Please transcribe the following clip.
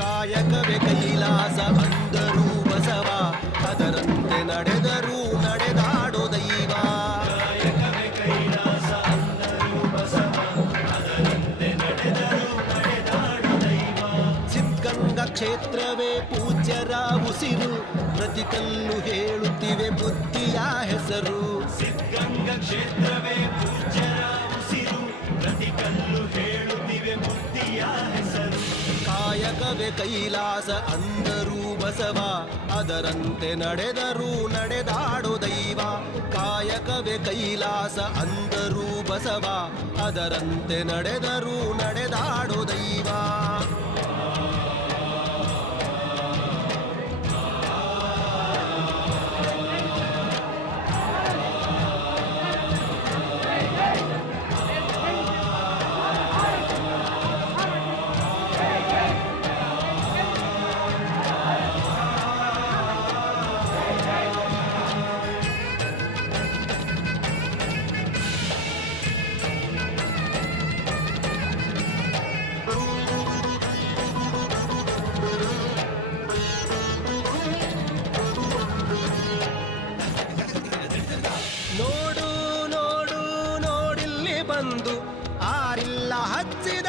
ಕಾಯಕವೇ ಕೈಲಾಸ ಅಂದರು ಬಸವ, ಅದರಂತೆ ನಡೆದರು ನಡೆದಾಡೋ ದೈವ. ಕಾಯಕವೇ ಕೈಲಾಸ ಅಂದರು ಬಸವ, ಅದರಂತೆ ನಡೆದರು ನಡೆದಾಡೋ ದೈವ. ಸಿದ್ಧಗಂಗಾ ಕ್ಷೇತ್ರವೇ ಪೂಜ್ಯರ ಉಸಿರು, ಪ್ರತಿ ಕಲ್ಲು ಹೇಳುತ್ತಿವೆ ಬುದ್ಧಿಯ ಹೆಸರು. ಸಿದ್ಧಗಂಗಾ ಕ್ಷೇತ್ರವೇ ಪೂಜ್ಯರ ಉಸಿರು, ಪ್ರತಿ ಕಲ್ಲು ಹೇಳುತ್ತಿವೆ ಬುದ್ಧಿಯ ಹೆಸರು. ಕಾಯಕವೇ ಕೈಲಾಸ ಅಂದರು ಬಸವ, ಅದರಂತೆ ನಡೆದರು ನಡೆದಾಡೋ ದೈವ. ಕಾಯಕವೇ ಕೈಲಾಸ ಅಂದರು ಬಸವ, ಅದರಂತೆ ನಡೆದರು ನಡೆದಾಡೋ ದೈವ. ನೋಡು ನೋಡು ನೋಡಿಲ್ಲಿ ಬಂದು ಆರಿಲ್ಲ ಹಚ್ಚಿದ